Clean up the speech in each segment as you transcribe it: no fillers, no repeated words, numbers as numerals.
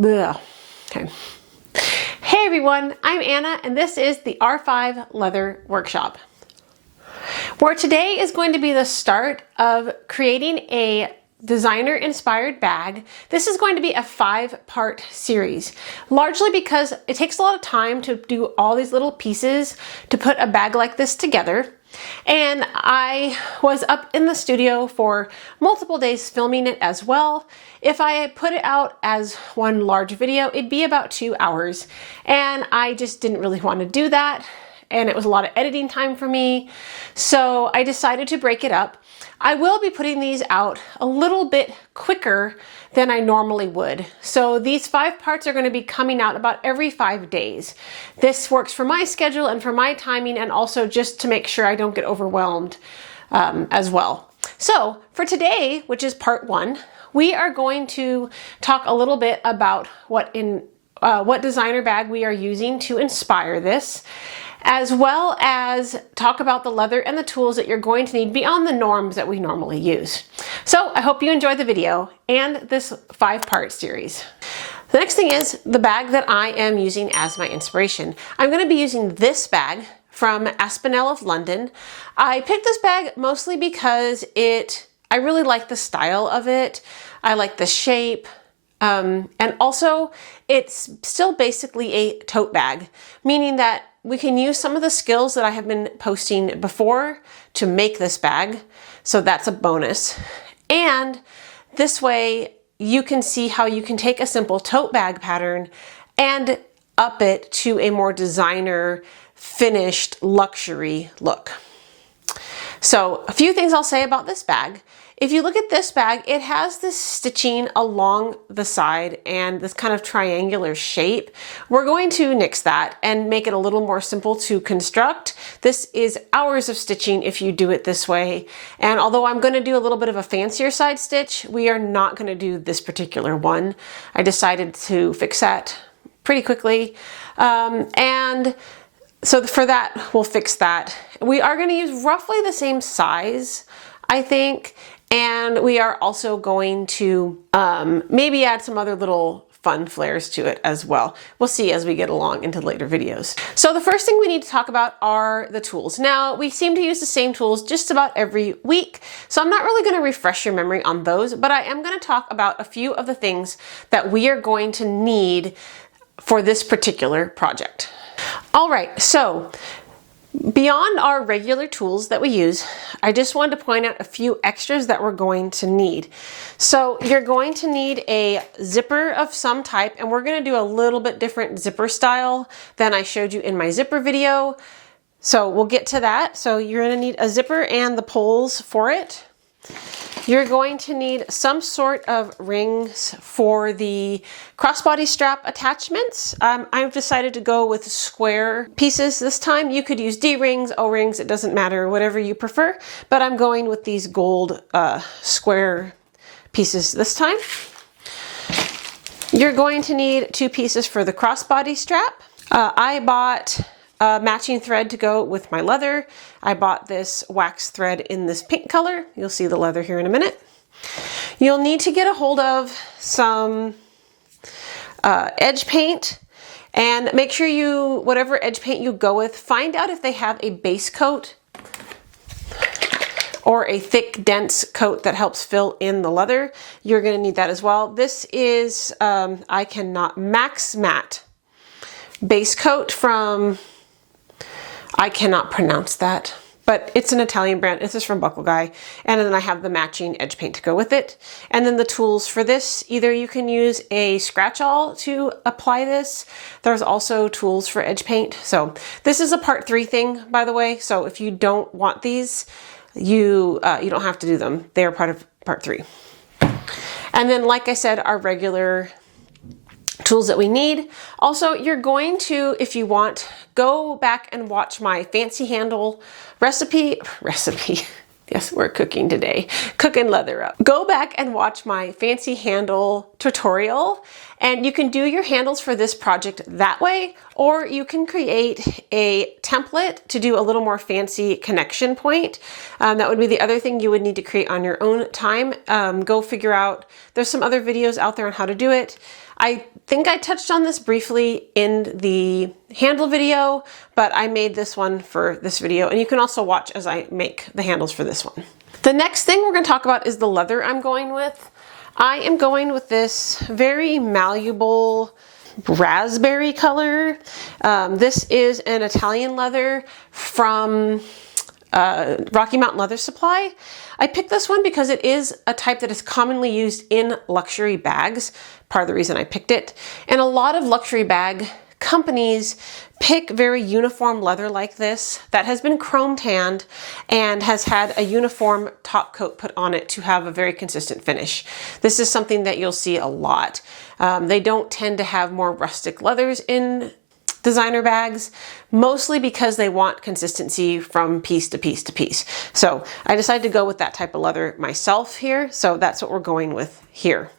Ugh. Okay. Hey everyone, I'm Anna and this is the R5 Leather Workshop, where today is going to be the start of creating a designer-inspired bag. This is going to be a 5-part series, largely because it takes a lot of time to do all these little pieces to put a bag like this together. And I was up in the studio for multiple days filming it as well. If I had put it out as one large video, it'd be about 2 hours. And I just didn't really want to do that. And it was a lot of editing time for me. So I decided to break it up. I will be putting these out a little bit quicker than I normally would. So these 5 parts are going to be coming out about every 5 days. This works for my schedule and for my timing, and also just to make sure I don't get overwhelmed as well. So for today, which is part 1, we are going to talk a little bit about what designer bag we are using to inspire this, as well as talk about the leather and the tools that you're going to need beyond the norms that we normally use. So I hope you enjoy the video and this 5-part series. The next thing is the bag that I am using as my inspiration. I'm going to be using this bag from Aspinall of London. I picked this bag mostly because I really like the style of it. I like the shape. And also it's still basically a tote bag, meaning that we can use some of the skills that I have been posting before to make this bag. So that's a bonus. And this way you can see how you can take a simple tote bag pattern and up it to a more designer finished luxury look. So a few things I'll say about this bag. If you look at this bag, it has this stitching along the side and this kind of triangular shape. We're going to nix that and make it a little more simple to construct. This is hours of stitching if you do it this way. And although I'm going to do a little bit of a fancier side stitch, we are not going to do this particular one. I decided to fix that pretty quickly. And so for that, we'll fix that. We are going to use roughly the same size, I think. And we are also going to maybe add some other little fun flares to it as well. We'll see as we get along into later videos. So the first thing we need to talk about are the tools. Now, we seem to use the same tools just about every week, so I'm not really going to refresh your memory on those, but I am going to talk about a few of the things that we are going to need for this particular project. All right, so beyond our regular tools that we use, I just wanted to point out a few extras that we're going to need. So you're going to need a zipper of some type, and we're going to do a little bit different zipper style than I showed you in my zipper video. So we'll get to that. So you're going to need a zipper and the poles for it. You're going to need some sort of rings for the crossbody strap attachments. I've decided to go with square pieces this time. You could use D-rings, O-rings, it doesn't matter, whatever you prefer, but I'm going with these gold square pieces this time. You're going to need 2 pieces for the crossbody strap. I bought matching thread to go with my leather. I bought this wax thread in this pink color. You'll see the leather here in a minute. You'll need to get a hold of some edge paint, and make sure whatever edge paint you go with, find out if they have a base coat or a thick, dense coat that helps fill in the leather. You're going to need that as well. This is Max Matte base coat from, I cannot pronounce that, but it's an Italian brand. This is from Buckle Guy. And then I have the matching edge paint to go with it. And then the tools for this, either you can use a scratch-all to apply this. There's also tools for edge paint. So this is a part 3 thing, by the way. So if you don't want these, you don't have to do them. They are part of part 3. And then, like I said, our regular tools that we need. Also, you're going to, if you want, go back and watch my fancy handle recipe. Yes, we're cooking today. Cooking leather up. Go back and watch my fancy handle tutorial And you can do your handles for this project that way, or you can create a template to do a little more fancy connection point. That would be the other thing you would need to create on your own time. Go figure out, there's some other videos out there on how to do it. I think I touched on this briefly in the handle video, but I made this one for this video, and you can also watch as I make the handles for this one. The next thing we're going to talk about is the leather I'm going with. I am going with this very malleable raspberry color. This is an Italian leather from Rocky Mountain Leather Supply. I picked this one because it is a type that is commonly used in luxury bags, part of the reason I picked it. And a lot of luxury bag companies pick very uniform leather like this that has been chrome tanned and has had a uniform top coat put on it to have a very consistent finish. This is something that you'll see a lot. They don't tend to have more rustic leathers in designer bags, mostly because they want consistency from piece to piece to piece. So I decided to go with that type of leather myself here. So that's what we're going with here.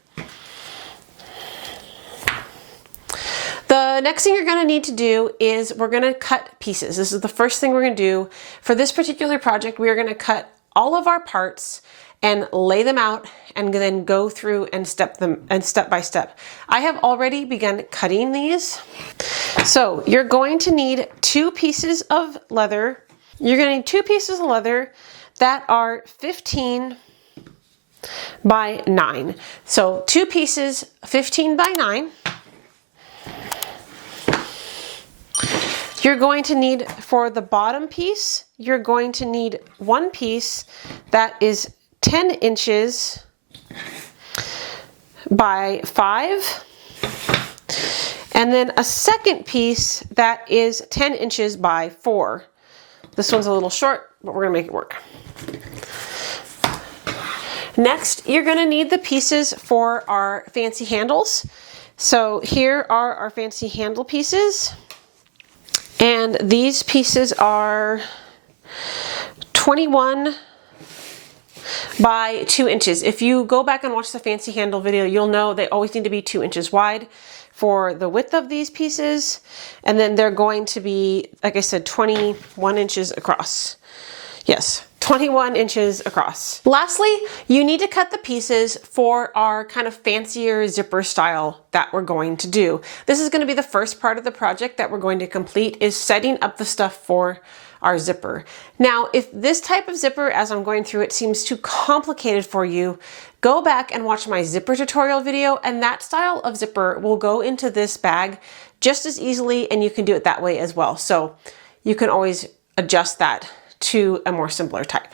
The next thing you're going to need to do is we're going to cut pieces. This is the first thing we're going to do. For this particular project, we are going to cut all of our parts and lay them out and then go through and step by step. I have already begun cutting these. So you're going to need 2 pieces of leather. You're going to need 2 pieces of leather that are 15 by 9. So 2 pieces, 15 by 9. You're going to need, for the bottom piece, you're going to need 1 piece that is 10 inches by 5, and then a second piece that is 10 inches by 4. This one's a little short, but we're gonna make it work. Next, you're gonna need the pieces for our fancy handles. So here are our fancy handle pieces. And these pieces are 21 by 2 inches. If you go back and watch the fancy handle video, you'll know they always need to be 2 inches wide for the width of these pieces. And then they're going to be, like I said, 21 inches across. Yes, 21 inches across. Lastly, you need to cut the pieces for our kind of fancier zipper style that we're going to do. This is going to be the first part of the project that we're going to complete, is setting up the stuff for our zipper. Now, if this type of zipper, as I'm going through it, seems too complicated for you, go back and watch my zipper tutorial video, and that style of zipper will go into this bag just as easily, and you can do it that way as well. So you can always adjust that to a more simpler type.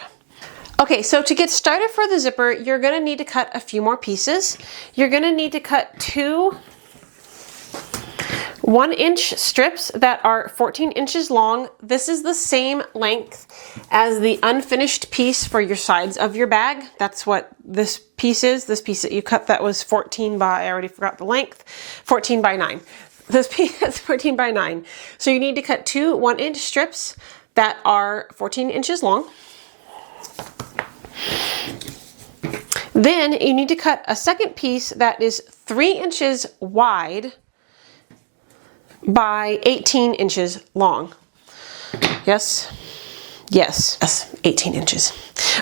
Okay, so to get started for the zipper, you're gonna need to cut a few more pieces. You're gonna need to cut 2 1-inch strips that are 14 inches long. This is the same length as the unfinished piece for your sides of your bag. That's what this piece is. This piece that you cut that was 14 by, I already forgot the length, 14 by 9. This piece is 14 by 9. So you need to cut 2 1-inch strips that are 14 inches long. Then you need to cut a second piece that is 3 inches wide by 18 inches long. Yes, 18 inches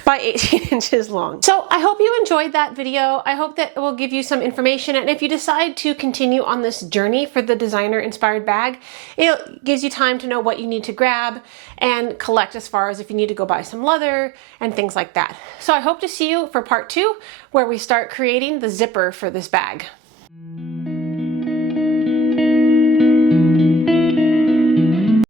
by 18 inches long. So I hope you enjoyed that video. I hope that it will give you some information, and if you decide to continue on this journey for the designer-inspired bag, it gives you time to know what you need to grab and collect, as far as if you need to go buy some leather and things like that. So I hope to see you for part 2, where we start creating the zipper for this bag.